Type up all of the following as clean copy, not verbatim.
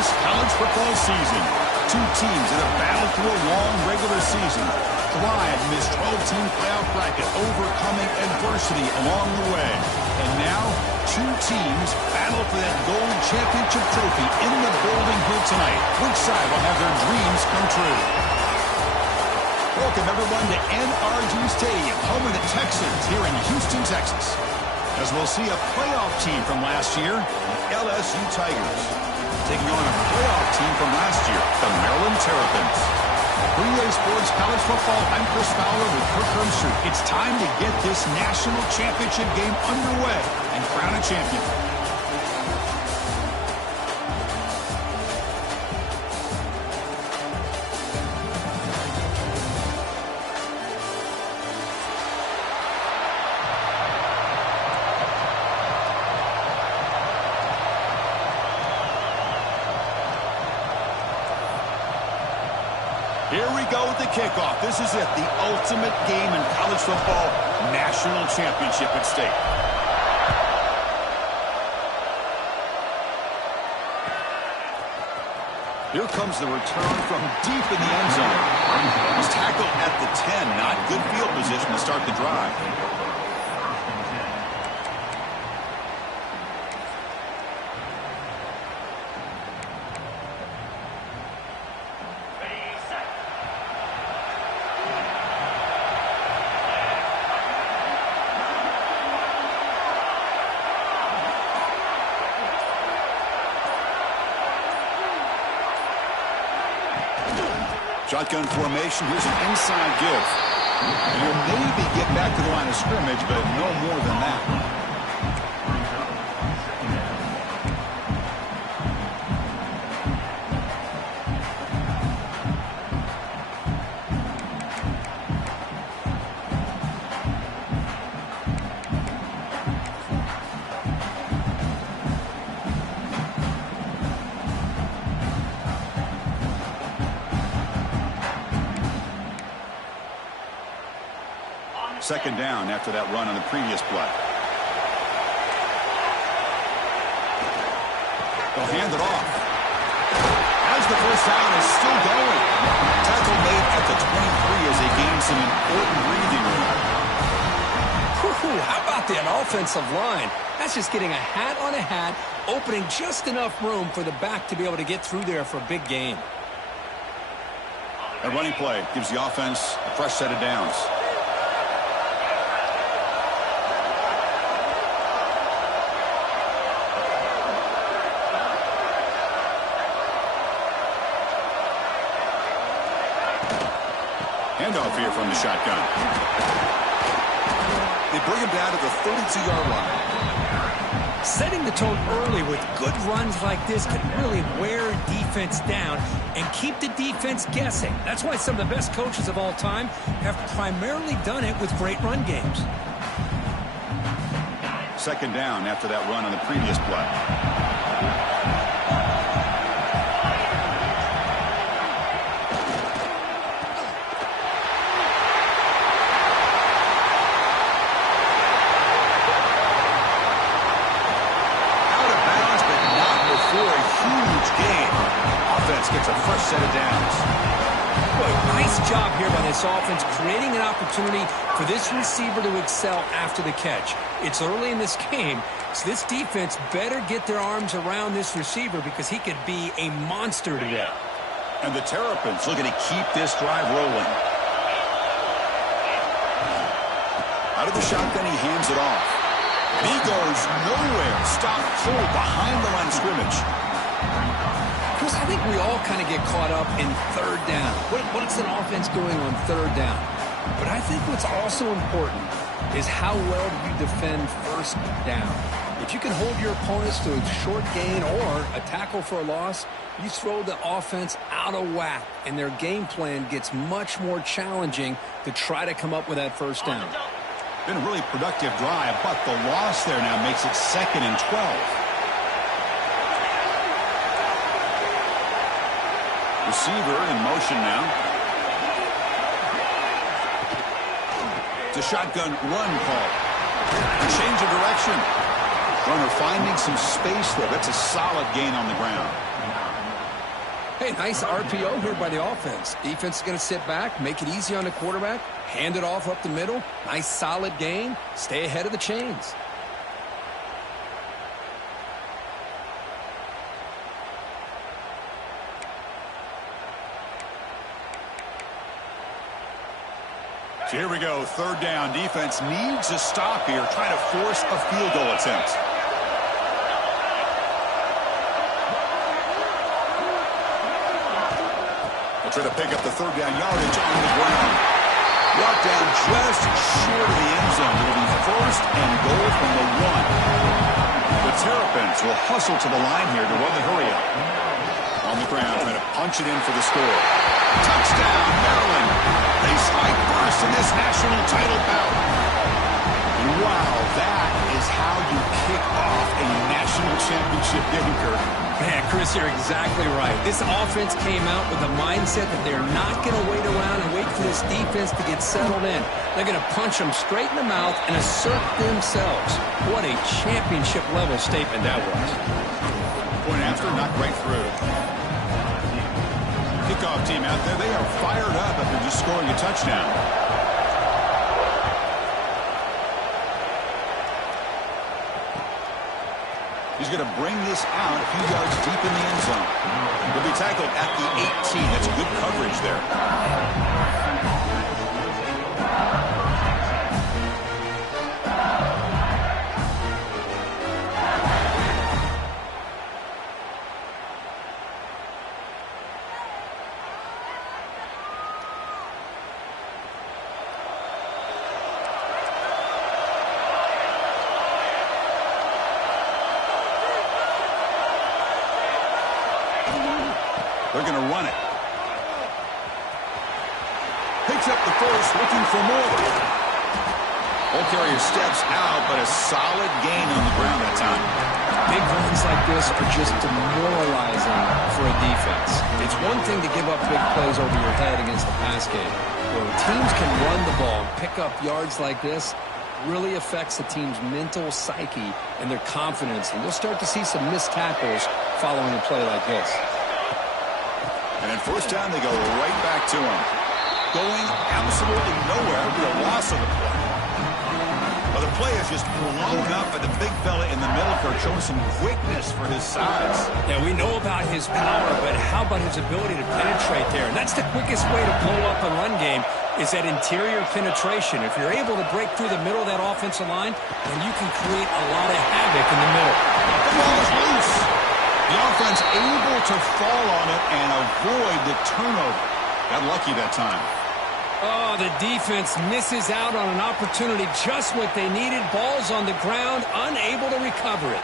this college football season. Two teams that have battled through a long regular season, thrived in this 12-team playoff bracket, overcoming adversity along the way. And now, two teams battle for that gold championship trophy in the building here tonight. Which side will have their dreams come true? Welcome, everyone, to NRG Stadium, home of the Texans here in Houston, Texas. As we'll see a playoff team from last year, the LSU Tigers, taking on a playoff team from last year, the Maryland Terrapins. For EA Sports College Football, I'm Chris Fowler with Kirk Hermstreet. It's time to get this national championship game underway and crown a champion. Here we go with the kickoff. This is it, the ultimate game in college football, national championship at stake. Here comes the return from deep in the end zone. He's tackled at the 10, not good field position to start the drive. Shotgun formation. Here's an inside give. And he'll maybe get back to the line of scrimmage, but no more than that. Second down after that run on the previous play. They'll hand it off. As the first down is still going. Tackle made at the 23 as they gain some important breathing room. How about that offensive line? That's just getting a hat on a hat, opening just enough room for the back to be able to get through there for a big gain. A running play gives the offense a fresh set of downs. Handoff here from the shotgun. They bring him down to the 32-yard line. Setting the tone early with good runs like this can really wear defense down and keep the defense guessing. That's why some of the best coaches of all time have primarily done it with great run games. Second down after that run on the previous play. Gets a fresh set of downs. Boy, nice job here by this offense, creating an opportunity for this receiver to excel after the catch. It's early in this game, so this defense better get their arms around this receiver because he could be a monster today. And the Terrapins looking to keep this drive rolling. Out of the shotgun, he hands it off. And he goes nowhere. Stop cold behind the line of scrimmage. Chris, I think we all kind of get caught up in third down. What's an offense doing on third down? But I think what's also important is how well do you defend first down. If you can hold your opponents to a short gain or a tackle for a loss, you throw the offense out of whack, and their game plan gets much more challenging to try to come up with that first down. Been a really productive drive, but the loss there now makes it 2nd and 12. Receiver in motion now. It's a shotgun run call. Change of direction. Runner finding some space there. That's a solid gain on the ground. Hey, nice RPO here by the offense. Defense is going to sit back, make it easy on the quarterback, hand it off up the middle. Nice solid gain. Stay ahead of the chains. So here we go, third down. Defense needs a stop here, trying to force a field goal attempt. They'll try to pick up the third down yardage on the ground. Brought down just short of the end zone. It'll be first and goal from the 1. The Terrapins will hustle to the line here to run the hurry up. On the ground, trying to punch it in for the score. Touchdown, Maryland. They strike first in this national title bout. Wow, that is how you kick off a national championship game, Kirk. Man, Chris, you're exactly right. This offense came out with a mindset that they're not going to wait around and wait for this defense to get settled in. They're going to punch them straight in the mouth and assert themselves. What a championship-level statement that was. Point after, knocked right through. Kickoff team out there, they are fired up after just scoring a touchdown. He's going to bring this out a few yards deep in the end zone. He'll be tackled at the 18. That's good coverage there. They're going to run it. Picks up the first, looking for more. Ball carrier steps out, but a solid gain on the ground that time. Big runs like this are just demoralizing for a defense. It's one thing to give up big plays over your head against the pass game. When teams can run the ball and pick up yards like this, really affects the team's mental psyche and their confidence. And you'll start to see some missed tackles following a play like this. And then first down, they go right back to him. Going absolutely nowhere with a loss of the play. Well, the play is just blown up by the big fella in the middle for showing some quickness for his size. Yeah, we know about his power, but how about his ability to penetrate there? And that's the quickest way to blow up a run game is that interior penetration. If you're able to break through the middle of that offensive line, then you can create a lot of havoc in the middle. The ball is loose. The offense able to fall on it and avoid the turnover. Got lucky that time. Oh, the defense misses out on an opportunity, just what they needed. Ball's on the ground, unable to recover it.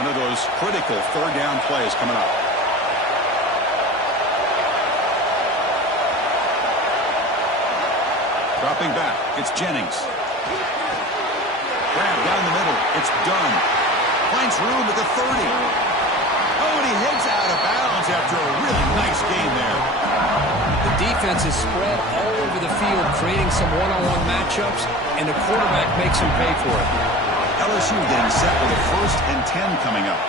One of those critical third down plays coming up. Dropping back, it's Jennings. Grab down the middle. It's done. Finds room at the 30. Oh, and he heads out of bounds after a really nice game there. The defense is spread all over the field, creating some one-on-one matchups, and the quarterback makes them pay for it. LSU getting set with a 1st and 10 coming up.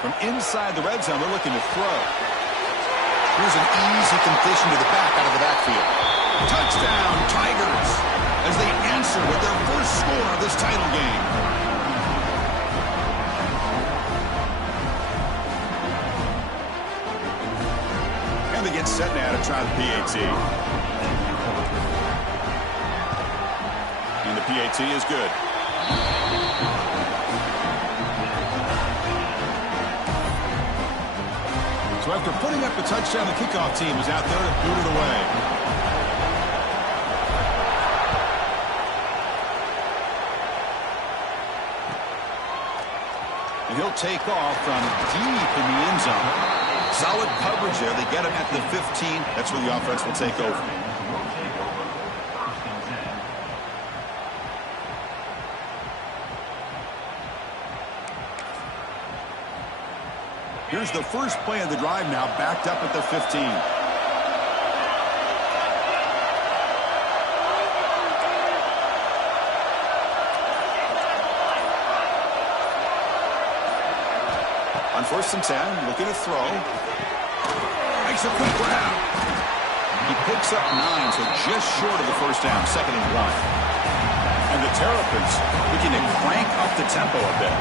From inside the red zone, they're looking to throw. Here's an easy completion to the back out of the backfield. Touchdown, Tigers, as they answer with their first score of this title game. And they get set now to try the PAT. And the PAT is good. So after putting up a touchdown, the kickoff team is out there to boot it away. And he'll take off from deep in the end zone. Solid coverage there. They get him at the 15. That's where the offense will take over. Here's the first play of the drive now, backed up at the 15. On 1st and 10, looking to throw. Makes a quick grab. He picks up 9, so just short of the first down, 2nd and 1. And the Terrapins looking to crank up the tempo a bit.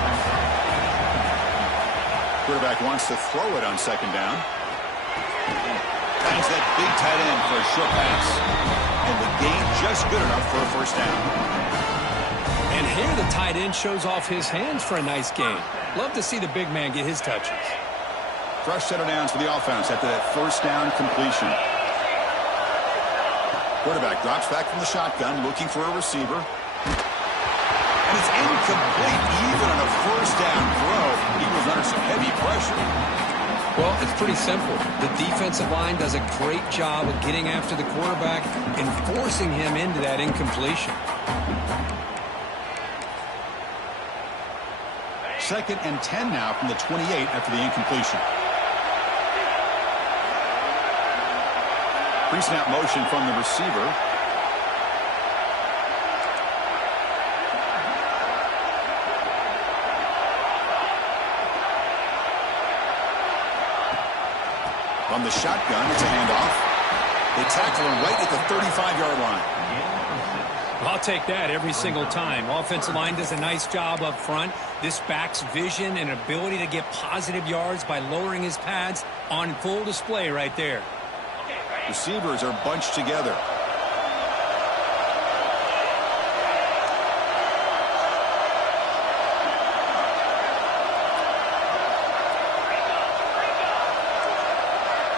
Quarterback wants to throw it on 2nd down. Finds that big tight end for a short pass. And the gain just good enough for a 1st down. And here the tight end shows off his hands for a nice gain. Love to see the big man get his touches. Fresh set of downs for the offense after that 1st down completion. Quarterback drops back from the shotgun, looking for a receiver. And it's incomplete, even on a 1st down throw. He was under some heavy pressure. Well, it's pretty simple. The defensive line does a great job of getting after the quarterback and forcing him into that incompletion. 2nd and 10 now from the 28 after the incompletion. Pre-snap motion from the receiver. From the shotgun, it's a handoff. They tackle him right at the 35-yard line. I'll take that every single time. Offensive line does a nice job up front. This back's vision and ability to get positive yards by lowering his pads on full display right there. Receivers are bunched together.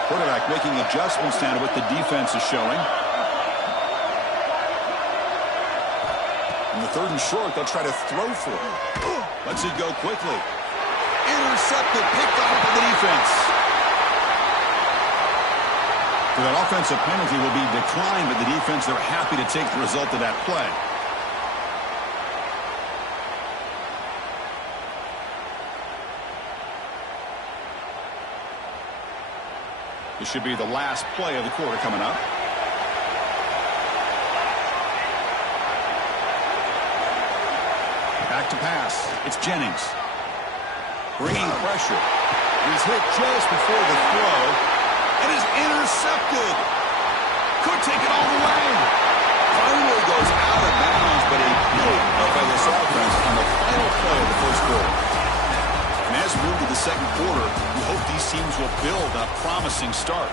Quarterback making adjustments now to what the defense is showing. In the 3rd and short, they'll try to throw for it. Lets it go quickly. Intercepted, picked off by the defense. So that offensive penalty will be declined, but the defense, they're happy to take the result of that play. This should be the last play of the quarter coming up. Back to pass. It's Jennings. Bringing pressure. He's hit just before the throw. And is intercepted. Could take it all the way. Finally goes out of bounds, but a big play by this offense on the final play of the 1st quarter. And as we move to the 2nd quarter, we hope these teams will build a promising start.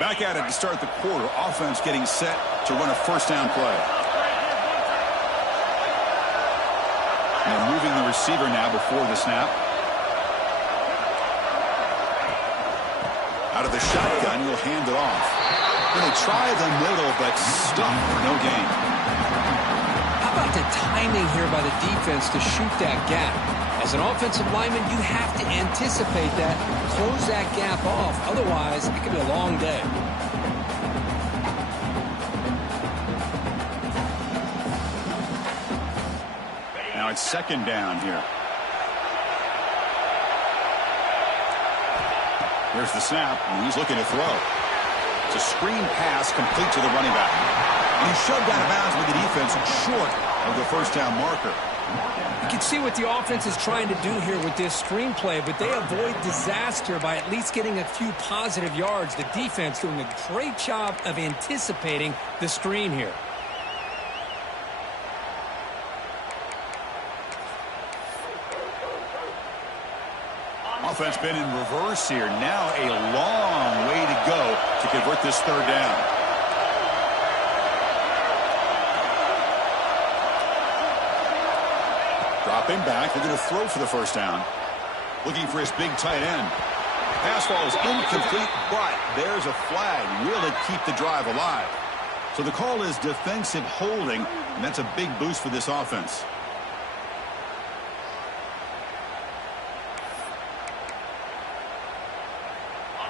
Back at it to start the quarter. Offense getting set to run a 1st down play. And moving the receiver now before the snap. Out of the shotgun, he'll hand it off. Going to try the middle, but stuck for no gain. How about the timing here by the defense to shoot that gap? As an offensive lineman, you have to anticipate that, close that gap off. Otherwise, it could be a long day. Now it's 2nd down here. Here's the snap, and he's looking to throw. It's a screen pass complete to the running back. And he's shoved out of bounds with the defense short of the 1st down marker. You can see what the offense is trying to do here with this screen play, but they avoid disaster by at least getting a few positive yards. The defense doing a great job of anticipating the screen here. Offense been in reverse here. Now a long way to go to convert this 3rd down. Dropping back, looking to throw for the 1st down. Looking for his big tight end. Pass ball is incomplete, but there's a flag. Will it keep the drive alive? So the call is defensive holding, and that's a big boost for this offense.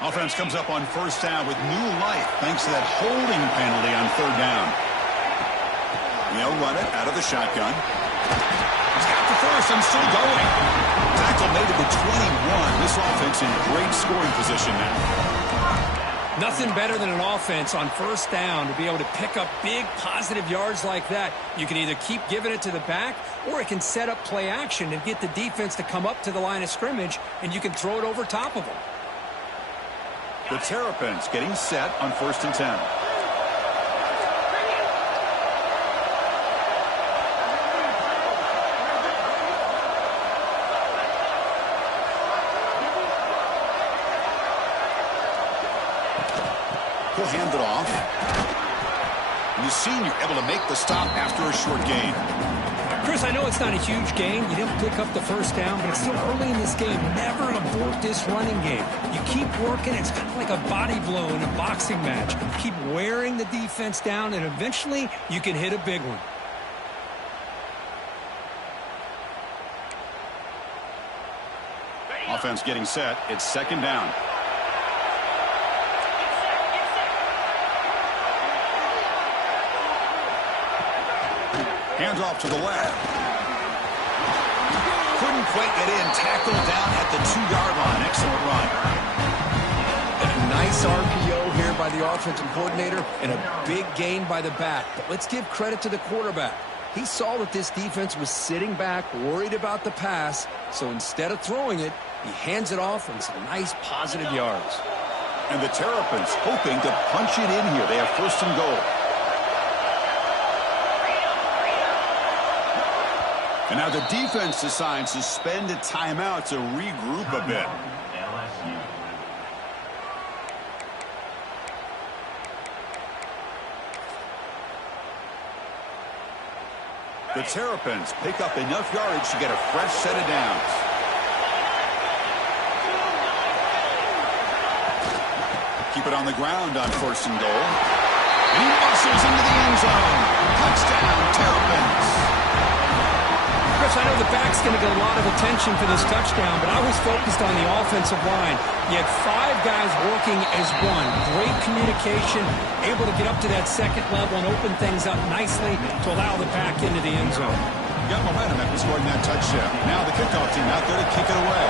Offense comes up on first down with new life thanks to that holding penalty on third down. They'll run it out of the shotgun. He's got the first and still going. Tackle made at the 21. This offense in great scoring position now. Nothing better than an offense on first down to be able to pick up big positive yards like that. You can either keep giving it to the back, or it can set up play action and get the defense to come up to the line of scrimmage, and you can throw it over top of them. The Terrapins getting set on 1st and 10. He'll hand it off. And you've seen you're able to make the stop after a short gain. Chris, I know it's not a huge gain. You didn't pick up the first down, but it's still early in this game. Never abort this running game. You keep working. It's kind of like a body blow in a boxing match. Keep wearing the defense down, and eventually you can hit a big one. Offense getting set. It's 2nd down. Hands off to the left. Couldn't quite get in. Tackled down at the 2-yard line. Excellent run. A nice RPO here by the offensive coordinator and a big gain by the back. But let's give credit to the quarterback. He saw that this defense was sitting back, worried about the pass. So instead of throwing it, he hands it off and some nice positive yards. And the Terrapins hoping to punch it in here. They have 1st and goal. And now the defense decides to spend a timeout to regroup a bit. The Terrapins pick up enough yardage to get a fresh set of downs. Keep it on the ground on 1st and goal. And he muscles into the end zone. Touchdown, Terrapins. Chris, I know the back's going to get a lot of attention for this touchdown, but I was focused on the offensive line. You had 5 guys working as one. Great communication, able to get up to that 2nd level and open things up nicely to allow the back into the end zone. Got momentum after scoring that touchdown. Now the kickoff team out there to kick it away.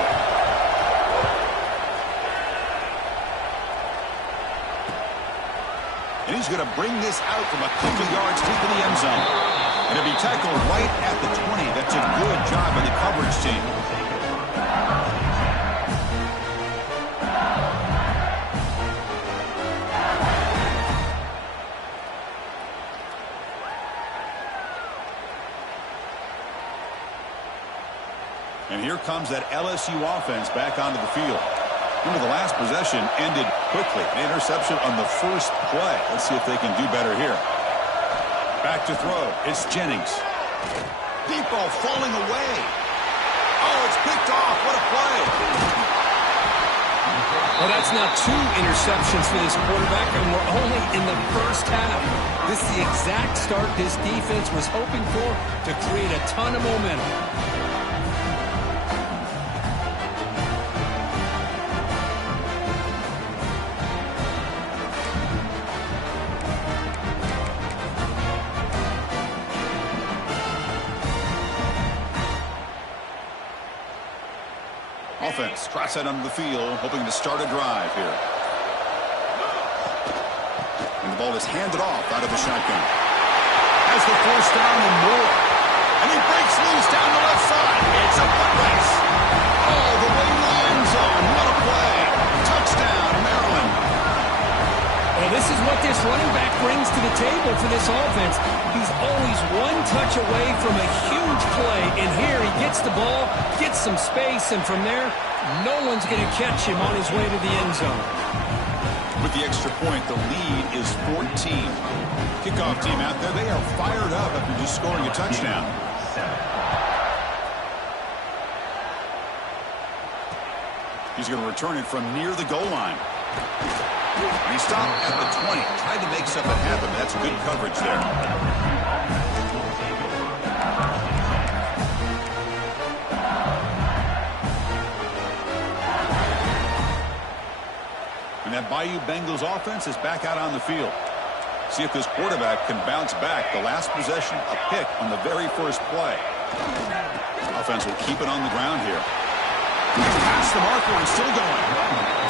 And he's going to bring this out from a couple yards deep in the end zone. And it'll be tackled right at the 20. That's a good job by the coverage team. And here comes that LSU offense back onto the field. Remember, the last possession ended quickly. An interception on the first play. Let's see if they can do better here. Back to throw. It's Jennings. Deep ball falling away. Oh, it's picked off. What a play. Well, that's now 2 interceptions for this quarterback, and we're only in the first half. This is the exact start this defense was hoping for to create a ton of momentum. Offense trots that onto the field, hoping to start a drive here. And the ball is handed off out of the shotgun. Has the 1st down and more. And he breaks loose down the left side. It's a foot race. All the way to the end zone. What a play. Touchdown, Maryland. Well, this is what this running back brings to the table for this offense. He's always one touch away from a huge play. And here he gets the ball, gets some space, and from there, no one's going to catch him on his way to the end zone. With the extra point, the lead is 14. Kickoff team out there, they are fired up after just scoring a touchdown. He's going to return it from near the goal line. And he stopped at the 20. Tried to make something happen. That's good coverage there. And that Bayou Bengals offense is back out on the field. See if this quarterback can bounce back. The last possession, a pick on the very first play. Offense will keep it on the ground here. Past the marker and still going.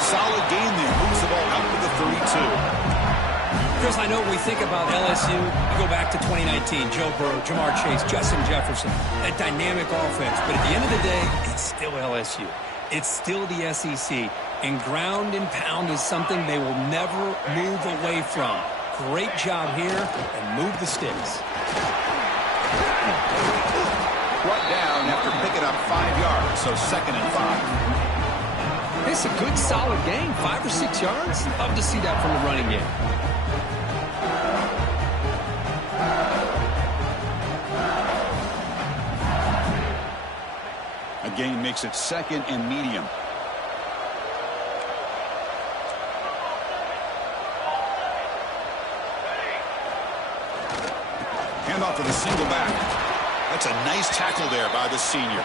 Solid game there. Moves the ball out to the 32. Chris, I know when we think about LSU, we go back to 2019, Joe Burrow, Jamar Chase, Justin Jefferson, that dynamic offense. But at the end of the day, it's still LSU. It's still the SEC. And ground and pound is something they will never move away from. Great job here, and move the sticks. Brought down after picking up 5 yards, so 2nd and 5. It's a good, solid game, 5 or 6 yards. Love to see that from the running game. A gain makes it 2nd and medium. Handoff to the single back. That's a nice tackle there by the senior.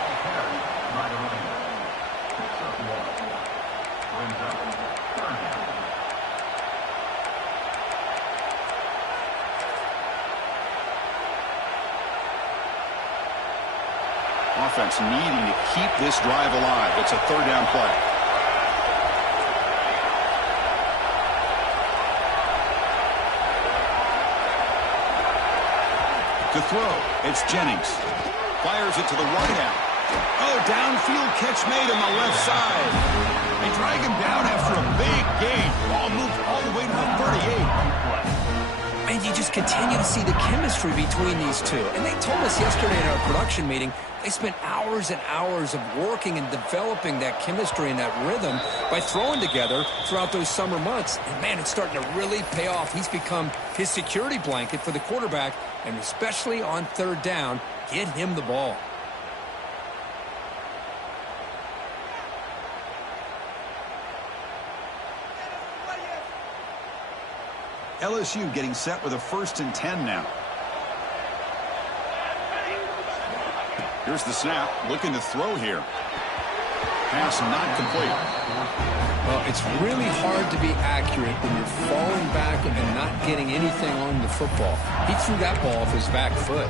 Offense needing to keep this drive alive. It's a 3rd down play. To throw, it's Jennings. Fires it to the right out. Oh, downfield catch made on the left side. They drag him down after a big gain. Ball moved all the way to the 38. And you just continue to see the chemistry between these two. And they told us yesterday in our production meeting, they spent hours and hours of working and developing that chemistry and that rhythm by throwing together throughout those summer months. And, man, it's starting to really pay off. He's become his security blanket for the quarterback, and especially on 3rd down, get him the ball. LSU getting set with a 1st and 10 now. Here's the snap, looking to throw here. Pass not complete. Well, it's really hard to be accurate when you're falling back and not getting anything on the football. He threw that ball off his back foot.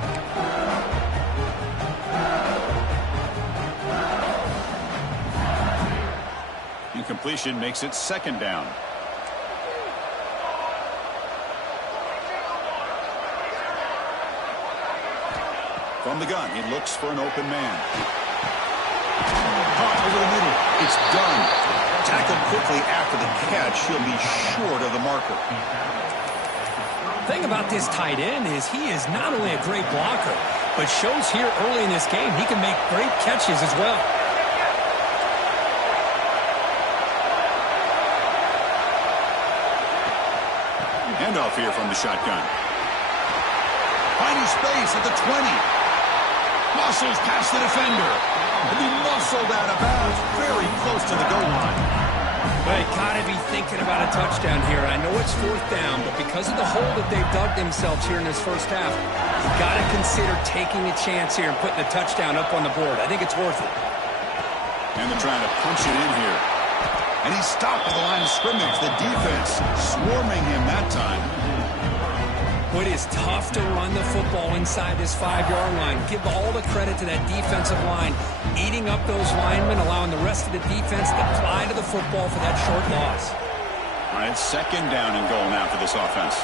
Incompletion makes it 2nd down. From the gun, he looks for an open man. Caught over the middle. It's done. Tackled quickly after the catch. He'll be short of the marker. The thing about this tight end is he is not only a great blocker, but shows here early in this game he can make great catches as well. Handoff here from the shotgun. Finding space at the 20. Muscles past the defender. And he muscled out of bounds very close to the goal line. But got to be thinking about a touchdown here. I know it's 4th down, but because of the hole that they've dug themselves here in this first half, you've got to consider taking a chance here and putting the touchdown up on the board. I think it's worth it. And they're trying to punch it in here. And he's stopped at the line of scrimmage. The defense swarming him that time. It is tough to run the football inside this 5-yard line. Give all the credit to that defensive line, eating up those linemen, allowing the rest of the defense to fly to the football for that short loss. All right, 2nd down and goal now for this offense.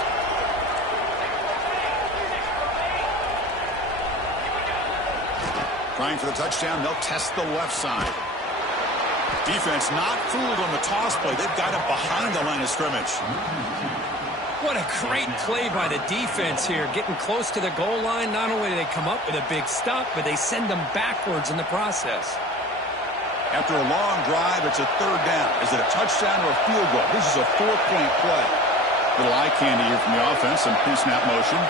Trying for the touchdown, they'll test the left side. Defense not fooled on the toss play. They've got it behind the line of scrimmage. What a great play by the defense here. Getting close to the goal line, not only do they come up with a big stop, but they send them backwards in the process. After a long drive, it's a 3rd down. Is it a touchdown or a field goal? This is a 4-point play. Little eye candy here from the offense, some pre-snap motion.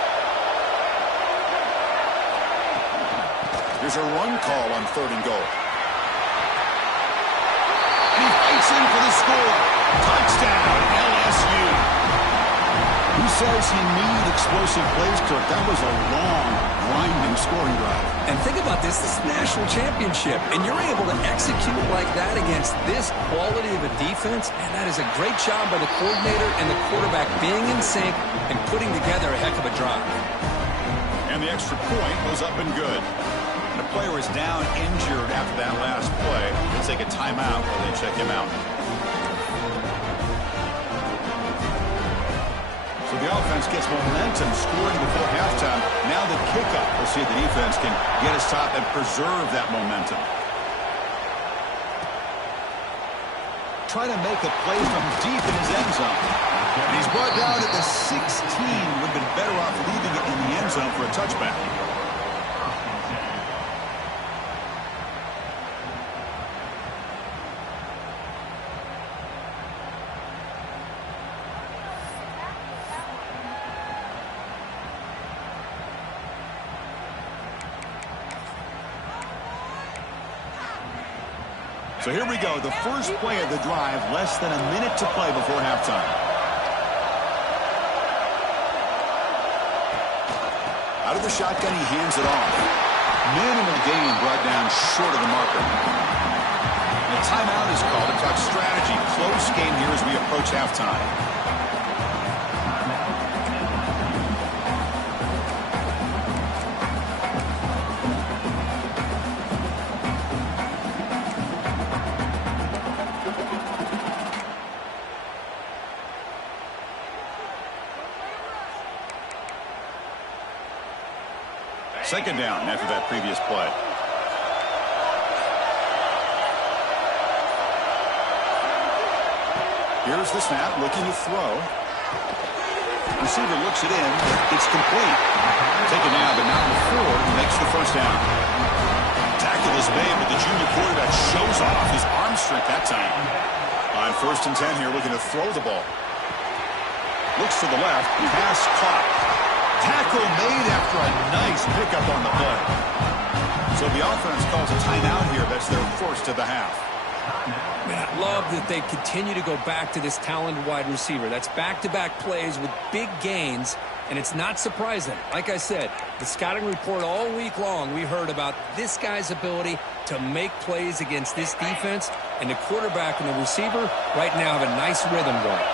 Here's a run call on 3rd and goal. And he fights in for the score. Touchdown, LSU. Who's says he needed explosive plays, Kirk. That was a long, grinding scoring drive. And think about this. This is a national championship, and you're able to execute like that against this quality of a defense, and that is a great job by the coordinator and the quarterback being in sync and putting together a heck of a drive. And the extra point was up and good. And the player is down injured after that last play. They'll take a timeout while they check him out. So the offense gets momentum scoring before halftime. Now the kickoff. We'll see if the defense can get his top and preserve that momentum. Trying to make a play from deep in his end zone. And he's brought down at the 16. Would have been better off leaving it in the end zone for a touchback. So here we go, the first play of the drive, less than a minute to play before halftime. Out of the shotgun, he hands it off. Minimal gain brought down short of the marker. And a timeout is called to talk strategy. Close game here as we approach halftime. Second down after that previous play. Here's the snap, looking to throw. Receiver looks it in. It's complete. Taken now, but not before he makes the first down. Tackle is made, but the junior quarterback shows off his arm strength that time. On 1st and 10 here, looking to throw the ball. Looks to the left, pass caught. Tackle made after a nice pickup on the play. So the offense calls a timeout here. That's their first of the half. Man, I love that they continue to go back to this talented wide receiver. That's back-to-back plays with big gains, and it's not surprising. Like I said, the scouting report all week long, we heard about this guy's ability to make plays against this defense, and the quarterback and the receiver right now have a nice rhythm going.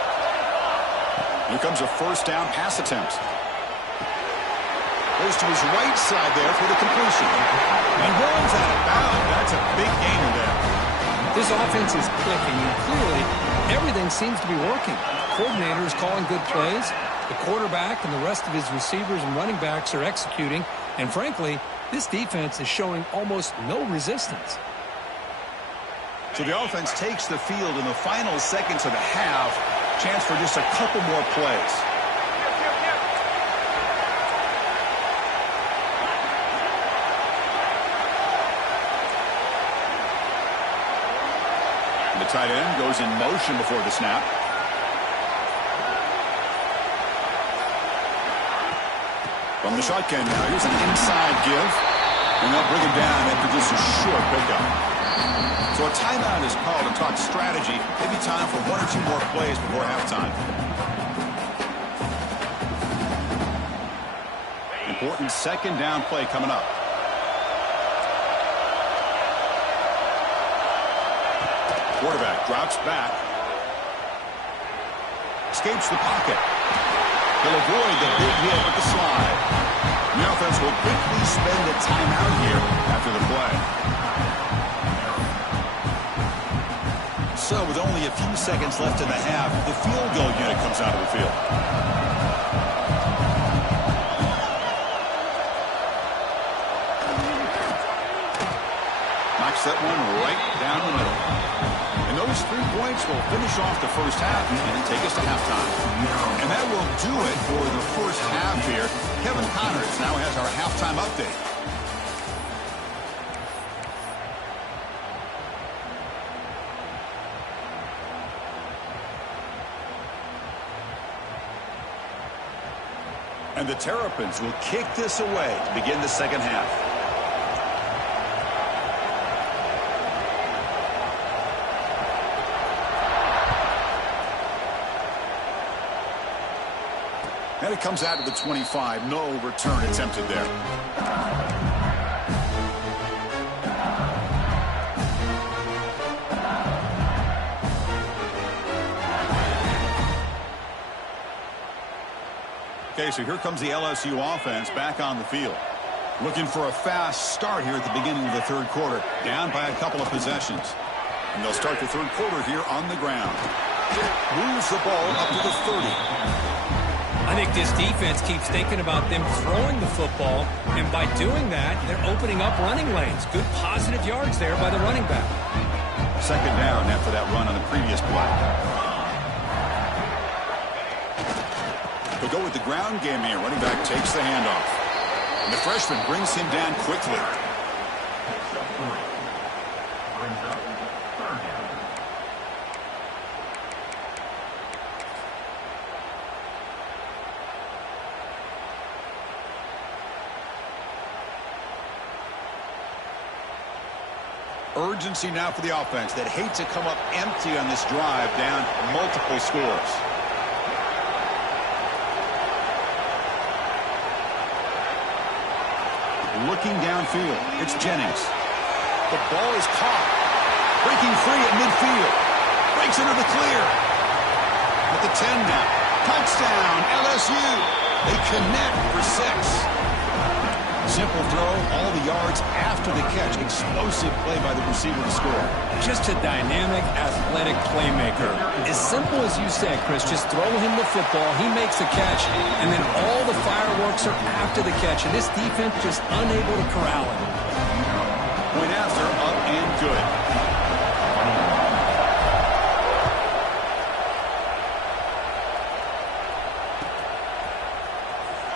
Here comes a first down pass attempt. Goes to his right side there for the completion. And runs out of bounds. That's a big gainer there. This offense is clicking, and clearly everything seems to be working. The coordinator is calling good plays. The quarterback and the rest of his receivers and running backs are executing. And frankly, this defense is showing almost no resistance. So the offense takes the field in the final seconds of the half. Chance for just a couple more plays. The tight end goes in motion before the snap. From the shotgun now, here's an inside give. And they'll bring him down after just a short pickup. So a timeout is called to talk strategy. Maybe time for one or two more plays before halftime. Important second down play coming up. Quarterback drops back. Escapes the pocket. He'll avoid the big hit with the slide. The offense will quickly spend a timeout here after the play. So with only a few seconds left in the half, the field goal unit comes out of the field. Knocks that one right down the middle. And those 3 points will finish off the first half and take us to halftime. And that will do it for the first half here. Kevin Connors now has our halftime update. And the Terrapins will kick this away to begin the second half. And it comes out to the 25. No return attempted there. Okay, so here comes the LSU offense back on the field. Looking for a fast start here at the beginning of the third quarter. Down by a couple of possessions. And they'll start the third quarter here on the ground. Moves the ball up to the 30. I think this defense keeps thinking about them throwing the football, and by doing that, they're opening up running lanes. Good positive yards there by the running back. Second down after that run on the previous play. They'll go with the ground game here. Running back takes the handoff. And the freshman brings him down quickly. Urgency now for the offense that hate to come up empty on this drive, down multiple scores. Looking downfield, it's Jennings. The ball is caught. Breaking free at midfield. Breaks into the clear. At the 10 now. Touchdown, LSU. They connect for 6. Simple throw, all the yards after the catch. Explosive play by the receiver to score. Just a dynamic, athletic playmaker. As simple as you said, Chris, just throw him the football, he makes the catch, and then all the fireworks are after the catch, and this defense just unable to corral him. Point after, up and good.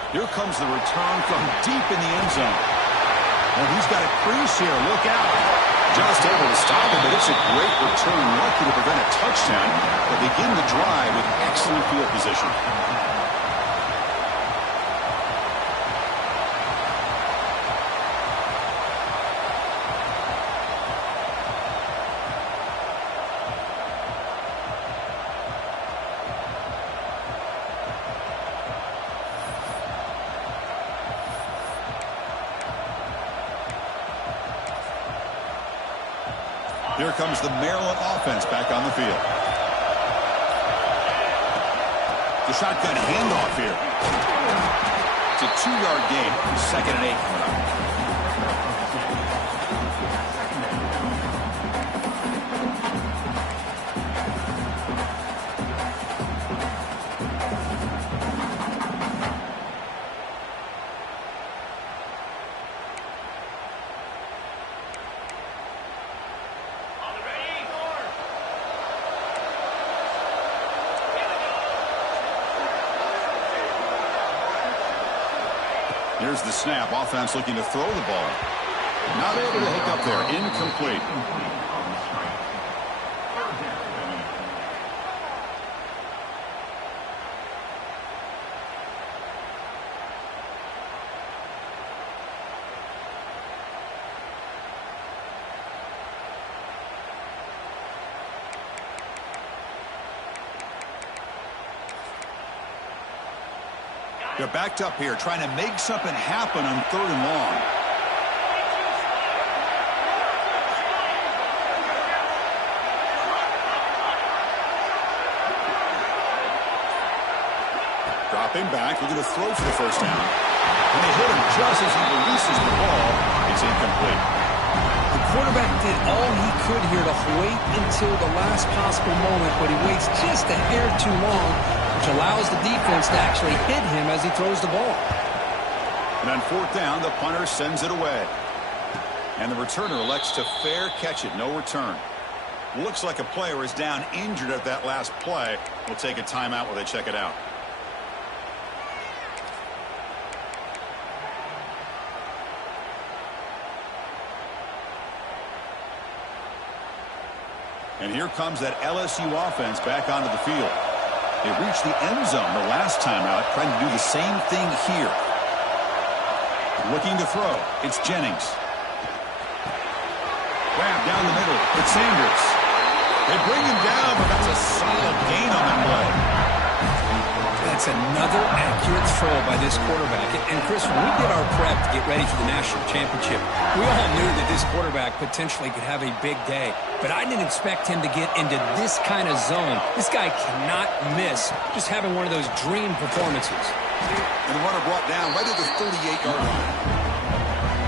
Here comes the return from deep in the end zone. And he's got a crease here. Look out. Just able to stop him, but it's a great return. Lucky to prevent a touchdown, but begin the drive with excellent field position. Here comes the Maryland offense back on the field. The shotgun handoff here. It's a 2-yard gain. 2nd and 8 coming up. Here's the snap. Offense looking to throw the ball. Not able to hook up there. Incomplete. They're backed up here, trying to make something happen on 3rd and long. Dropping back, looking to throw for the first down. And they hit him just as he releases the ball. It's incomplete. The quarterback did all he could here to wait until the last possible moment, but he waits just a hair too long, which allows the defense to actually hit him as he throws the ball. And on 4th down, the punter sends it away. And the returner elects to fair catch it. No return. Looks like a player is down injured at that last play. We'll take a timeout while they check it out. And here comes that LSU offense back onto the field. They reached the end zone the last time out, trying to do the same thing here. Looking to throw. It's Jennings. Grab down the middle. It's Sanders. They bring him down, but that's a solid gain on that play. That's another accurate this quarterback. And Chris, when we did our prep to get ready for the national championship, we all knew that this quarterback potentially could have a big day. But I didn't expect him to get into this kind of zone. This guy cannot miss just having one of those dream performances. And the runner brought down right at the 38-yard line.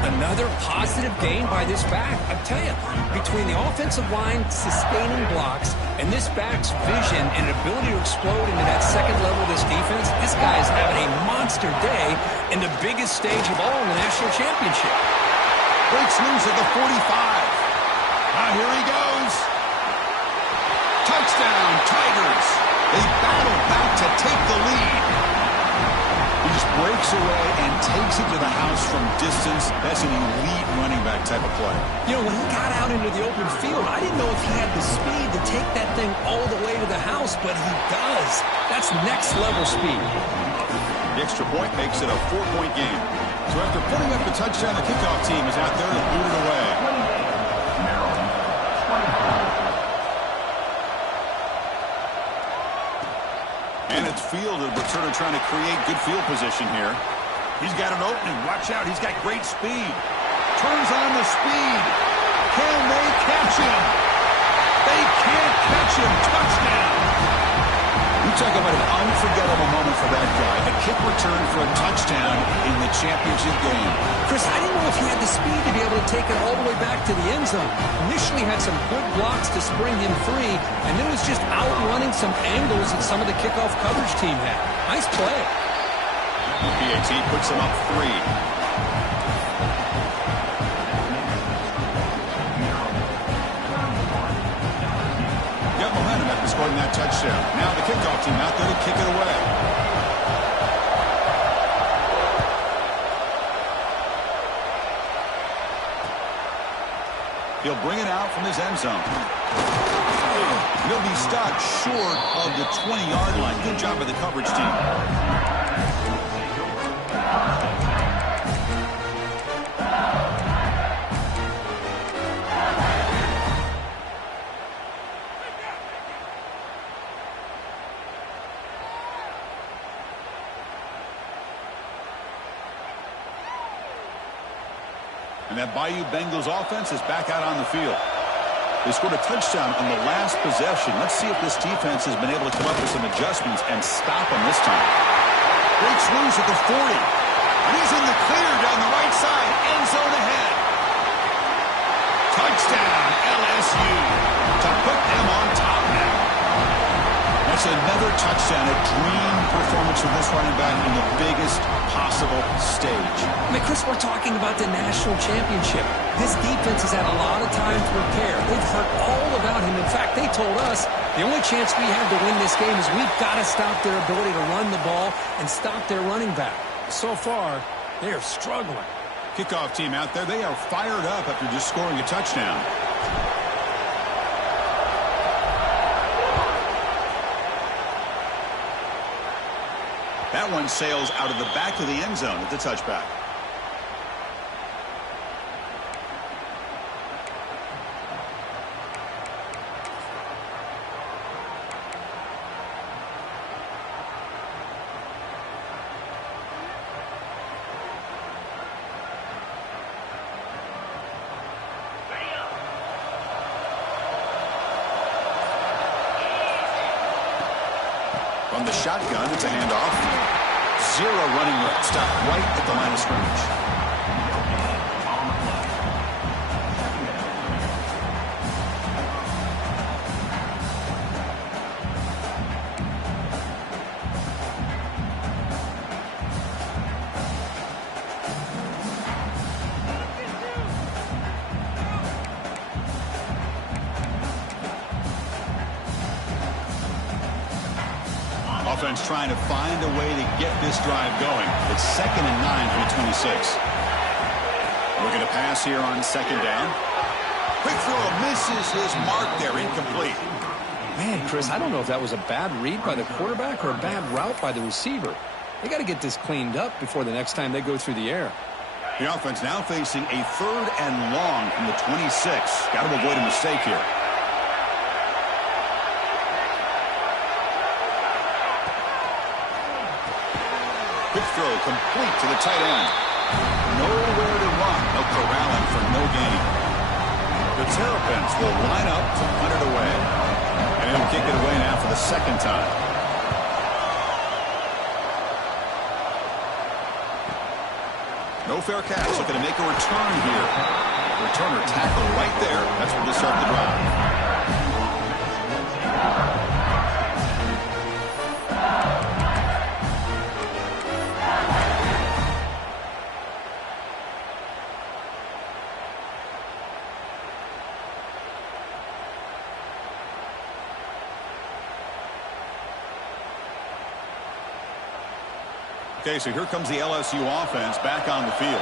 Another positive gain by this back. I tell you, between the offensive line sustaining blocks and this back's vision and ability to explode into that second level of this defense, this guy is having a monster day in the biggest stage of all in the national championship. Breaks loose at the 45. Here he goes. Touchdown, Tigers. They battle back to take the lead. He just breaks away and takes it to the house from distance. That's an elite running back type of play. You know, when he got out into the open field, I didn't know if he had the speed to take that thing all the way to the house, but he does. That's next level speed. The extra point makes it a 4-point game. So after putting up the touchdown, the kickoff team is out there to boot it away. And it's fielded. Returner trying to create good field position here. He's got an opening. Watch out. He's got great speed. Turns on the speed. Can they catch him? They can't catch him. Touchdown. You talk about an unforgettable moment for that guy. A kick return for a touchdown in the championship game. Chris, I didn't know if he had the speed to be able to take it all the way back to the end zone. Initially had some good blocks to spring him free, and then was just outrunning some angles that some of the kickoff coverage team had. Nice play. The PAT puts him up 3. Got momentum after scoring that touchdown. Now the kickoff team out there to kick it away. He'll bring it out from his end zone. He'll be stopped short of the 20-yard line. Good job by the coverage team. And that Bayou Bengals offense is back out on the field. They scored a touchdown on the last possession. Let's see if this defense has been able to come up with some adjustments and stop them this time. Breaks loose at the 40. And he's in the clear down the right side. End zone ahead. Touchdown, LSU. To put them on top now. That's another touchdown, a dream performance from this running back in the biggest possible stage. I mean, Chris, we're talking about the national championship. This defense has had a lot of time to prepare. They've heard all about him. In fact, they told us the only chance we have to win this game is we've got to stop their ability to run the ball and stop their running back. So far, they are struggling. Kickoff team out there, they are fired up after just scoring a touchdown. That one sails out of the back of the end zone at the touchback. From the shotgun, it's a handoff. Zero running room. Stop right at the line of scrimmage. Offense trying to find a way to get this drive going. It's 2nd and 9 from the 26. Looking to pass here on 2nd down. Quick throw misses his mark there, incomplete. Man, Chris, I don't know if that was a bad read by the quarterback or a bad route by the receiver. They got to get this cleaned up before the next time they go through the air. The offense now facing a 3rd and long from the 26. Got to avoid a mistake here. Quick throw complete to the tight end. Nowhere to run. No corralling for no gain. The Terrapins will line up to punt it away. And he'll kick it away now for the second time. No fair catch. Looking to make a return here. Returner tackle right there. That's where to start the drive. Okay, so here comes the LSU offense back on the field.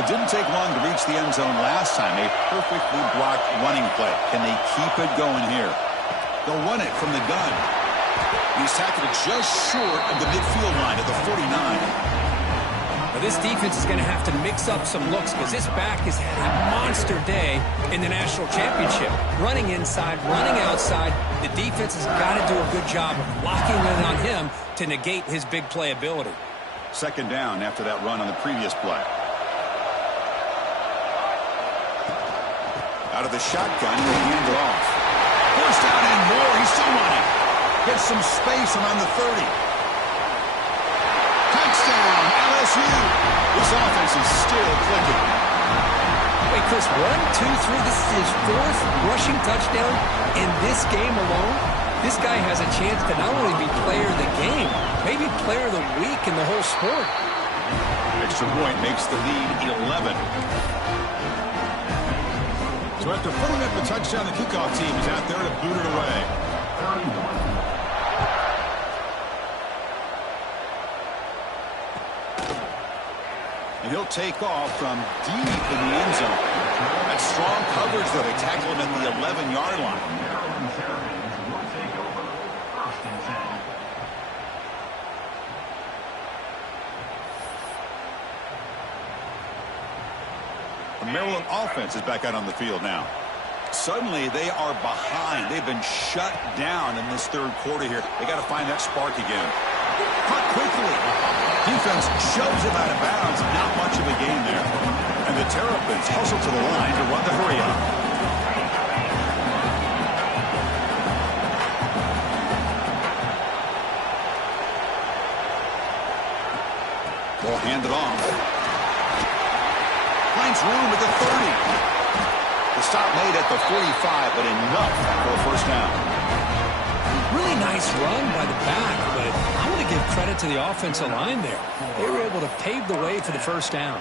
It didn't take long to reach the end zone last time. A perfectly blocked running play. Can they keep it going here? They'll run it from the gun. He's tackled just short of the midfield line at the 49. Now this defense is going to have to mix up some looks because this back has had a monster day in the national championship. Running inside, running outside. The defense has got to do a good job of locking in on him to negate his big playability. Second down after that run on the previous play. Out of the shotgun, he'll hand it off. First down and more. He's still running. Gets some space around the 30. Touchdown, LSU. This offense is still clicking. Wait, Chris, 1, 2, 3. This is his fourth rushing touchdown in this game alone. This guy has a chance to not only be player of the game, maybe player of the week in the whole sport. Extra point makes the lead 11. So after putting up the touchdown, the kickoff team is out there to boot it away. And he'll take off from deep in the end zone. That's strong coverage, though. They tackle him at the 11-yard line. The Maryland offense is back out on the field now. Suddenly, they are behind. They've been shut down in this third quarter here. They got to find that spark again. Cut quickly. Defense shoves him out of bounds. Not much of a gain there. And the Terrapins hustle to the line to run the hurry up. Ball handed off. Finds room at the 30. The stop made at the 45, but enough for a first down. Really nice run by the back, but I want to give credit to the offensive line there. They were able to pave the way for the first down.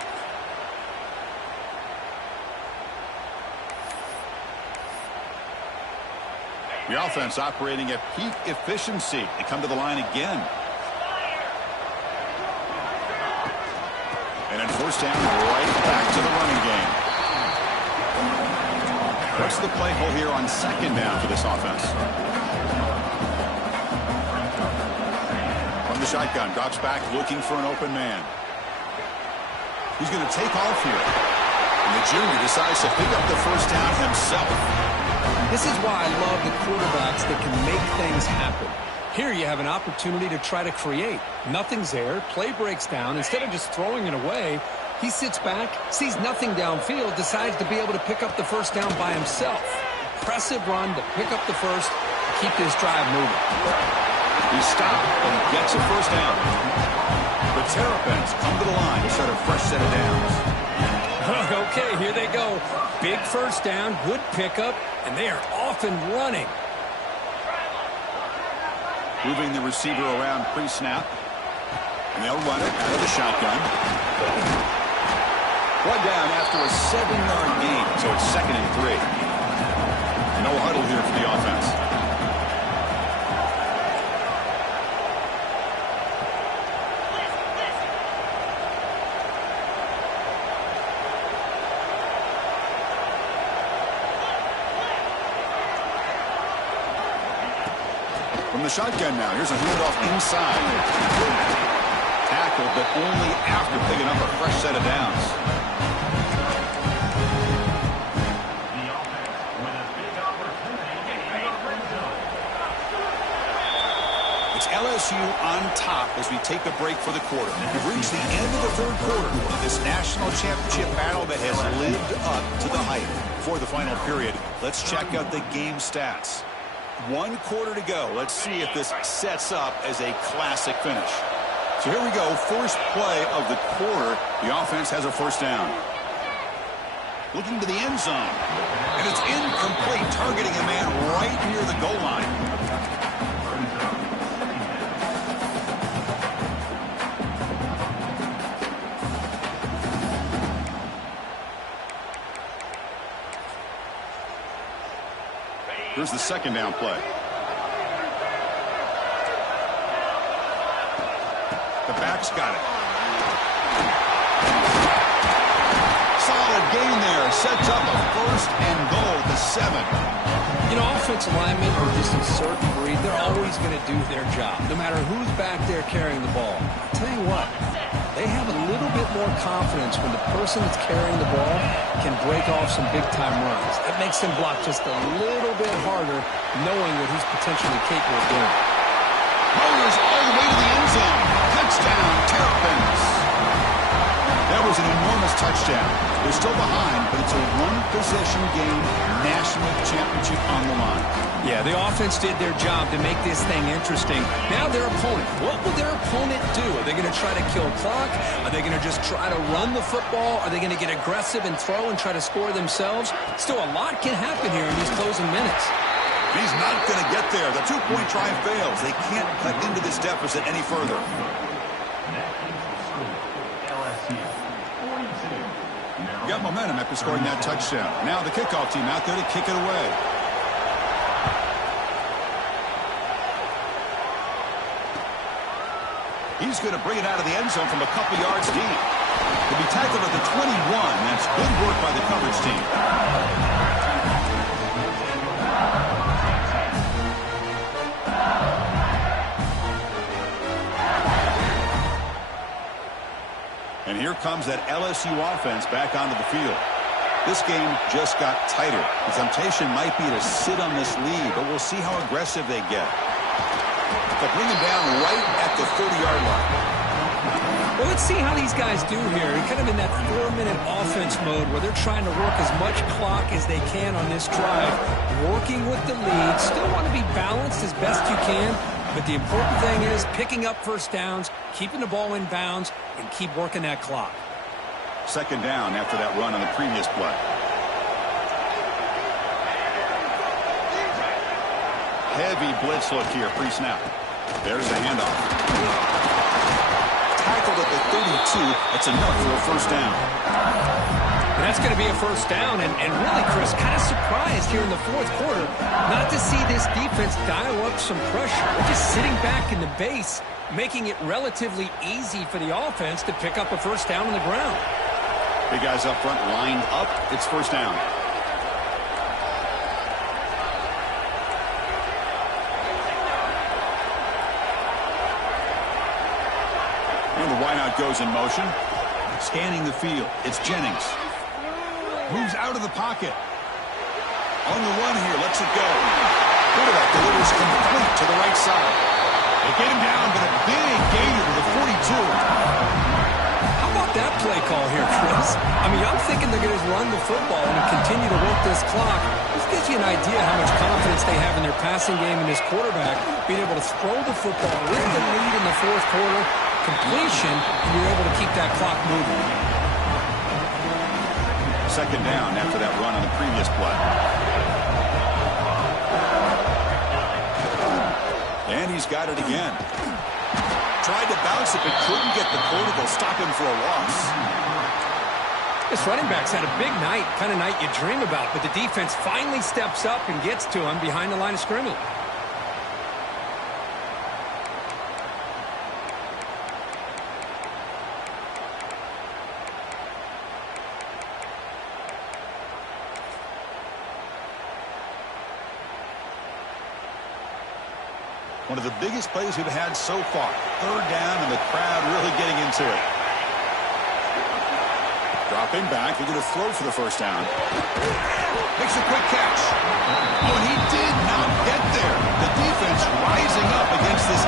The offense operating at peak efficiency. They come to the line again. And then first down, right back to the running game. What's the play call here on second down for this offense? From the shotgun, drops back, looking for an open man. He's going to take off here. And the junior decides to pick up the first down himself. This is why I love the quarterbacks that can make things happen. Here you have an opportunity to try to create. Nothing's there. Play breaks down. Instead of just throwing it away, he sits back, sees nothing downfield, decides to be able to pick up the first down by himself. Impressive run to pick up the first, keep this drive moving. He stopped and gets a first down. The Terrapins come to the line to start a fresh set of downs. Okay, here they go. Big first down, good pickup, and they are off and running. Moving the receiver around pre-snap. And they'll run it out of the shotgun. One down after a 7-yard gain, so it's 2nd and 3. No huddle here for the offense. From the shotgun now, here's a handoff inside. Tackled, but only after picking up a fresh set of downs. It's LSU on top as we take a break for the quarter. We've reached the end of the third quarter of this national championship battle that has lived up to the hype. For the final period, let's check out the game stats. 1 quarter to go. Let's see if this sets up as a classic finish. So here we go, first play of the quarter. The offense has a first down. Looking to the end zone. And it's incomplete, targeting a man right near the goal line. Here's the second down play. The back's got it. Solid gain there. Sets up a first and goal at the 7. You know, offensive linemen are just a certain breed. They're always going to do their job, no matter who's back there carrying the ball. I'll tell you what, they have a little bit more confidence when the person that's carrying the ball can break off some big-time runs. It makes them block just a little bit harder, knowing what he's potentially capable of doing. Motors all the way to the end zone. Touchdown, Terrapins. That was an enormous touchdown. They're still behind, but it's a one-possession game, national championship on the line. Yeah, the offense did their job to make this thing interesting. Now their opponent. What will their opponent do? Are they going to try to kill clock? Are they going to just try to run the football? Are they going to get aggressive and throw and try to score themselves? Still, a lot can happen here in these closing minutes. He's not going to get there. The two-point try fails. They can't cut into this deficit any further. Got momentum after scoring that touchdown. Now the kickoff team out there to kick it away. He's going to bring it out of the end zone from a couple yards deep. He'll be tackled at the 21. That's good work by the coverage team. And here comes that LSU offense back onto the field. This game just got tighter. The temptation might be to sit on this lead, but we'll see how aggressive they get. They'll bring him down right at the 30-yard line. Well, let's see how these guys do here. They're kind of in that 4-minute offense mode where they're trying to work as much clock as they can on this drive, working with the lead. Still want to be balanced as best you can, but the important thing is picking up first downs, keeping the ball in bounds, and keep working that clock. Second down after that run on the previous play. Heavy blitz look here, pre-snap. There's the handoff. Tackled at the 32. That's enough for a first down. And that's going to be a first down. And really, Chris, kind of surprised here in the fourth quarter not to see this defense dial up some pressure. They're just sitting back in the base, making it relatively easy for the offense to pick up a first down on the ground. Big guys up front lined up. It's first down. And the wideout goes in motion. Scanning the field. It's Jennings. Moves out of the pocket. On the run here. Lets it go. Quarterback delivers complete to the right side. They get him down, but a big gainer to the 42. How about that play call here, Chris? I mean, I'm thinking they're going to run the football and continue to work this clock. This gives you an idea how much confidence they have in their passing game and this quarterback being able to throw the football with the lead in the fourth quarter, completion, and you're able to keep that clock moving. Second down after that run on the previous play. And he's got it again. Tried to bounce it, but couldn't get the quarter. They'll stop him for a loss. This running back's had a big night, kind of night you dream about, but the defense finally steps up and gets to him behind the line of scrimmage. One of the biggest plays we've had so far. Third down, and the crowd really getting into it. Dropping back. They're going to throw for the first down. Makes a quick catch. Oh, and he did not get there. The defense rising up against this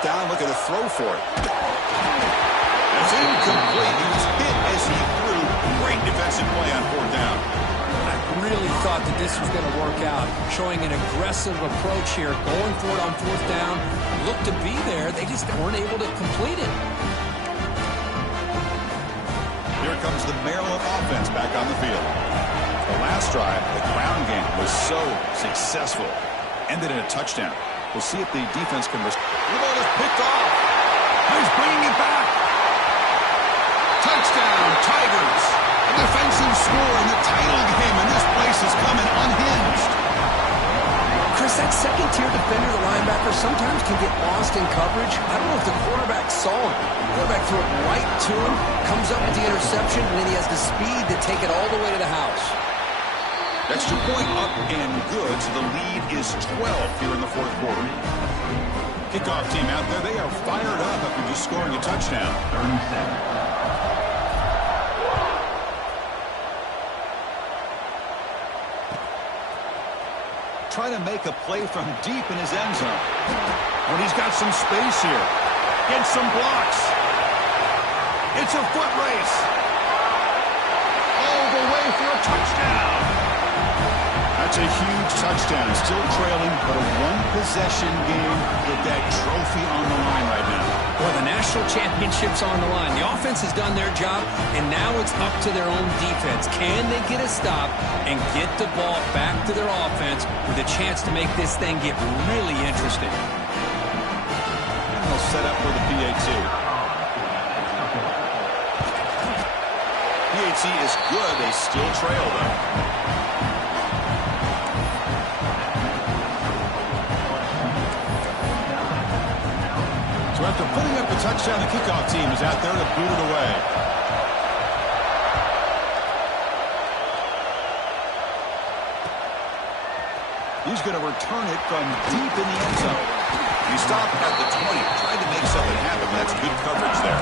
brought down, looking to throw for it. That's incomplete. He was hit as he threw. Great defensive play on fourth down. I really thought that this was going to work out, showing an aggressive approach here, going for it on fourth down. Looked to be there. They just weren't able to complete it. Here comes the Maryland offense back on the field. The last drive, the ground game was so successful. Ended in a touchdown. We'll see if the defense can... The ball is picked off. He's bringing it back. Touchdown, Tigers. A defensive score in the title game, and this place is coming unhinged. Chris, that second-tier defender, the linebacker, sometimes can get lost in coverage. I don't know if the quarterback saw him. The quarterback threw it right to him, comes up with the interception, and then he has the speed to take it all the way to the house. Extra point up and good, so the lead is 12 here in the fourth quarter. Kickoff team out there, they are fired up after just scoring a touchdown. Try to make a play from deep in his end zone. When he's got some space here. Gets some blocks. It's a foot race. All the way for a touchdown. That's a huge touchdown. Still trailing, but a one-possession game with that trophy on the line right now. Well, the national championship's on the line. The offense has done their job, and now it's up to their own defense. Can they get a stop and get the ball back to their offense with a chance to make this thing get really interesting? And they'll set up for the PAT. PAT is good. They still trail, though. So after putting up the touchdown, the kickoff team is out there to boot it away. He's going to return it from deep in the end zone. He stopped at the 20, trying to make something happen. That's good coverage there.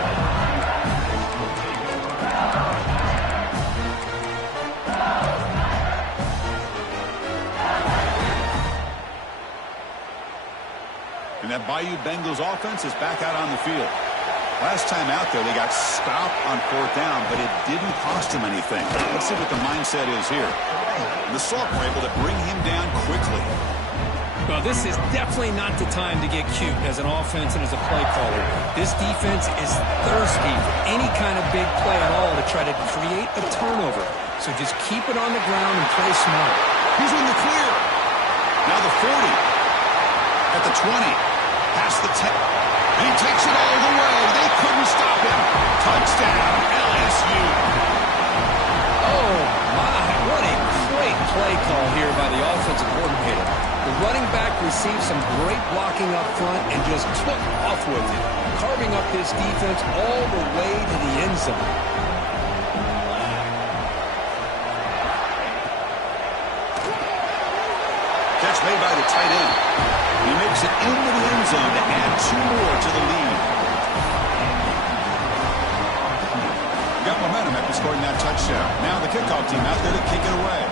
And that Bayou Bengals offense is back out on the field. Last time out there, they got stopped on fourth down, but it didn't cost them anything. Let's see what the mindset is here. The Salt were able to bring him down quickly. Well, this is definitely not the time to get cute as an offense and as a play caller. This defense is thirsty for any kind of big play at all to try to create a turnover. So just keep it on the ground and play smart. He's in the clear. Now the 40. At the 20. Past the 10. And he takes it all the way. They couldn't stop him. Touchdown, LSU. Oh, my. What a great play call here by the offensive coordinator. The running back received some great blocking up front and just took off with it, carving up this defense all the way to the end zone. Catch made by the tight end. He makes it into the end zone to add 2 more to the lead. Got momentum after scoring that touchdown. Now the kickoff team out there to kick it away.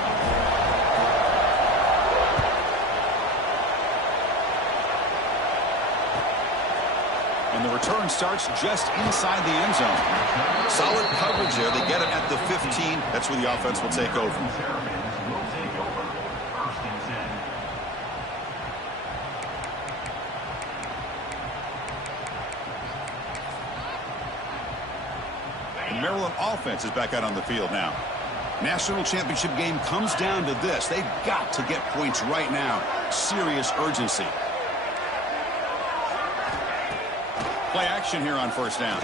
And the return starts just inside the end zone. Solid coverage there. They get it at the 15. That's where the offense will take over. Maryland offense is back out on the field now. National championship game comes down to this. They've got to get points right now. Serious urgency. Play action here on first down.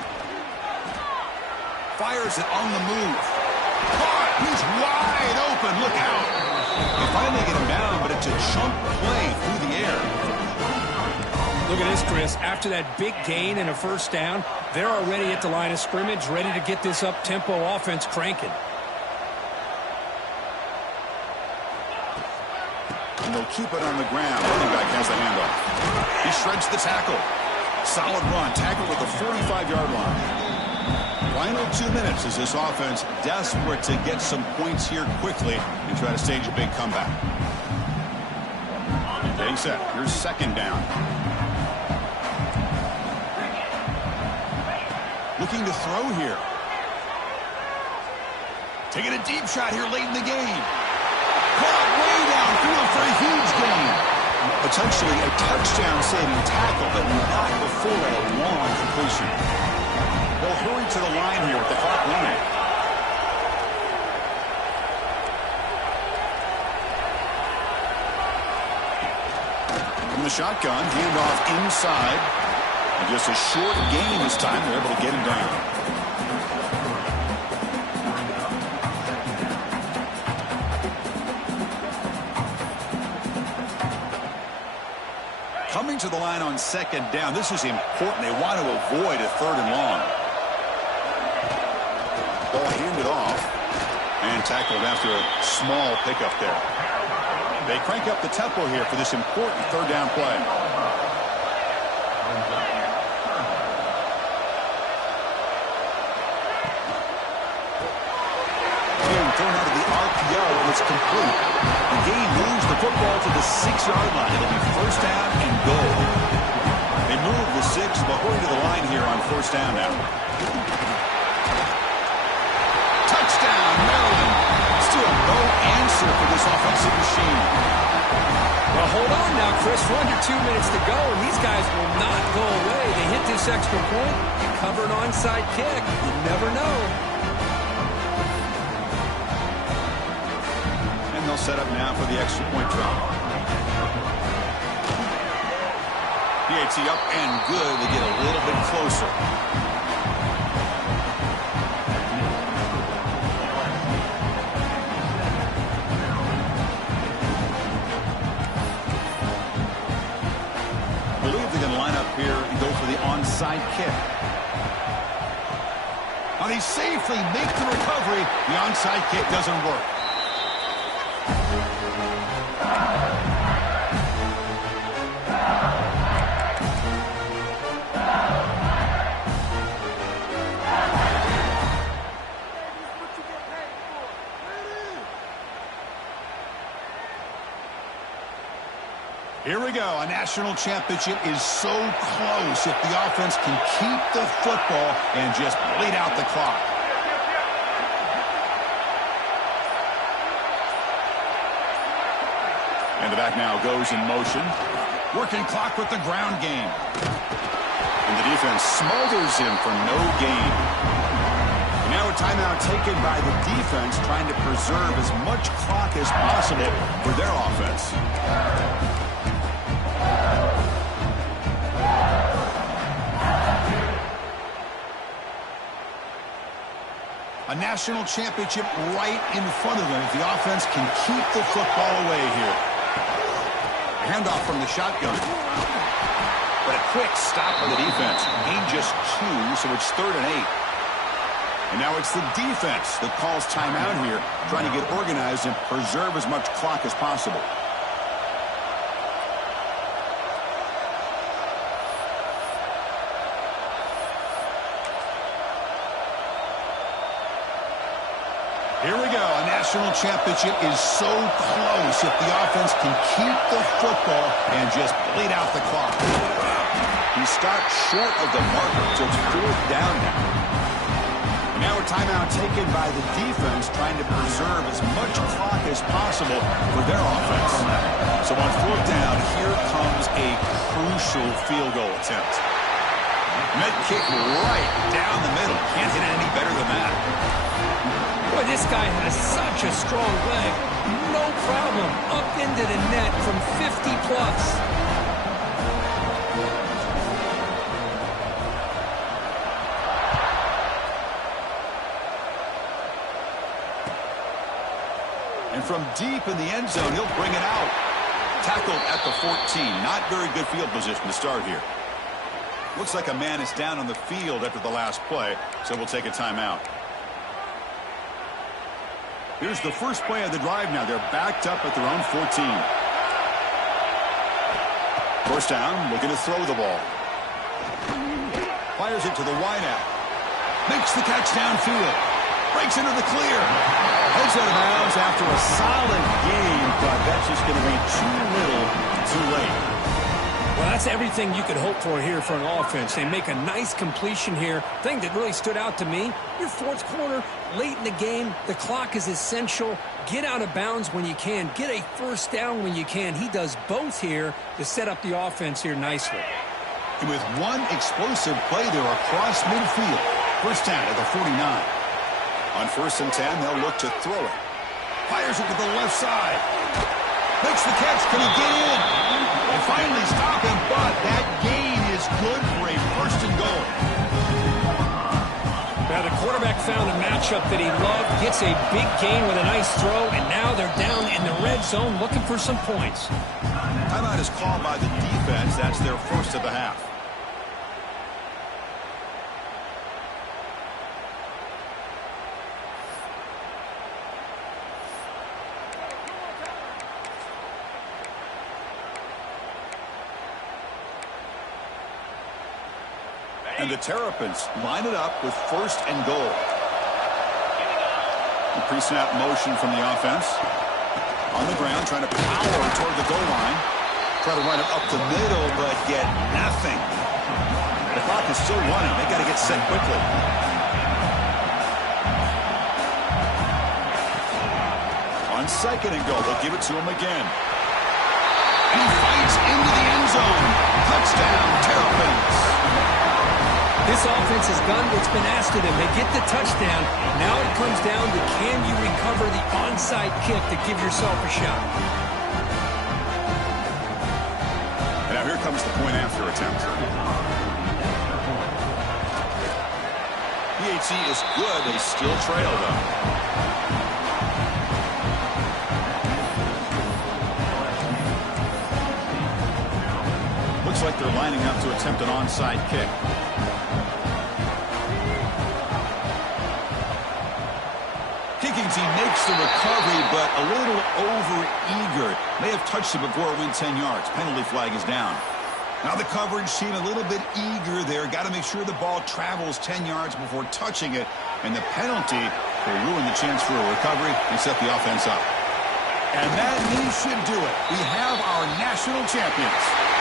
Fires it on the move. Caught. He's wide open. Look out. They finally get him down, but it's a chunk play through the air. Look at this, Chris. After that big gain and a first down, they're already at the line of scrimmage, ready to get this up-tempo offense cranking. And they'll keep it on the ground. Running back has the handoff. He shreds the tackle. Solid run. Tackle at the 45-yard line. Final 2 minutes as this offense desperate to get some points here quickly and try to stage a big comeback. Getting set. Here's second down. Looking to throw here. Taking a deep shot here late in the game. Caught way downfield for a huge gain. Potentially a touchdown-saving tackle, but not before a long completion. They'll hurry to the line here with the clock running. From the shotgun, handoff inside. And just a short gain this time. They're able to get him down. Coming to the line on second down. This is important. They want to avoid a third and long. Ball handed off and tackled after a small pickup there. They crank up the tempo here for this important third down play. And thrown out of the RPO, and it's complete. The game moves the football to the 6-yard line. It'll be first down and goal. They move the 6, but hurry to the line here on first down now. Touchdown, Maryland. Still no answer for this offensive machine. Well, hold on now, Chris. We're under 2 minutes to go, and these guys will not go away. They hit this extra point, cover an onside kick. You never know. And they'll set up now for the extra point drop. PAT up and good. They get a little bit closer. Here and go for the onside kick. Now they safely make the recovery. The onside kick doesn't work. Here we go. A national championship is so close if the offense can keep the football and just bleed out the clock. And the back now goes in motion. Working clock with the ground game. And the defense smothers him for no gain. And now a timeout taken by the defense trying to preserve as much clock as possible for their offense. A national championship right in front of them if the offense can keep the football away here. Handoff from the shotgun. But a quick stop by the defense. Gain just 2, so it's 3rd and 8. And now it's the defense that calls timeout here, trying to get organized and preserve as much clock as possible. Here we go. A national championship is so close if the offense can keep the football and just bleed out the clock. He stopped short of the marker, so it's 4th down now. Now a timeout taken by the defense trying to preserve as much clock as possible for their offense. So on 4th down, here comes a crucial field goal attempt. Med kick right down the middle. Can't hit it any better than that. Boy, this guy has such a strong leg. No problem. Up into the net from 50 plus. And from deep in the end zone, he'll bring it out. Tackled at the 14. Not very good field position to start here. Looks like a man is down on the field after the last play, so we'll take a timeout. Here's the first play of the drive now. They're backed up at their own 14. First down, looking to throw the ball. Fires it to the wideout. Makes the catch downfield. Breaks into the clear. Heads out of bounds after a solid game, but that's just going to be too little, too late. Well, that's everything you could hope for here for an offense. They make a nice completion here. Thing that really stood out to me, your fourth quarter, late in the game, the clock is essential. Get out of bounds when you can. Get a first down when you can. He does both here to set up the offense here nicely. And with one explosive play there across midfield. First down at the 49. On 1st and 10, they'll look to throw it. Fires it to the left side. Makes the catch. Can he get in? They finally stop him, but that gain is good for a 1st and goal. Now the quarterback found a matchup that he loved, gets a big gain with a nice throw, and now they're down in the red zone looking for some points. Timeout is called by the defense. That's their first of the half. And the Terrapins line it up with 1st and goal. The pre-snap motion from the offense. On the ground, trying to power toward the goal line. Try to run it up the middle, but get nothing. The clock is still running. They got to get set quickly. On 2nd and goal, they'll give it to him again. And he fights into the end zone. Touchdown, Terrapins. This offense has done what's been asked of them. They get the touchdown. Now it comes down to can you recover the onside kick to give yourself a shot. And now here comes the point after attempt. PHC is good. They still trail, though. Looks like they're lining up to attempt an onside kick. He makes the recovery, but a little over-eager. May have touched it before it went 10 yards. Penalty flag is down. Now the coverage team a little bit eager there. Got to make sure the ball travels 10 yards before touching it. And the penalty will ruin the chance for a recovery and set the offense up. And that knee should do it. We have our national champions.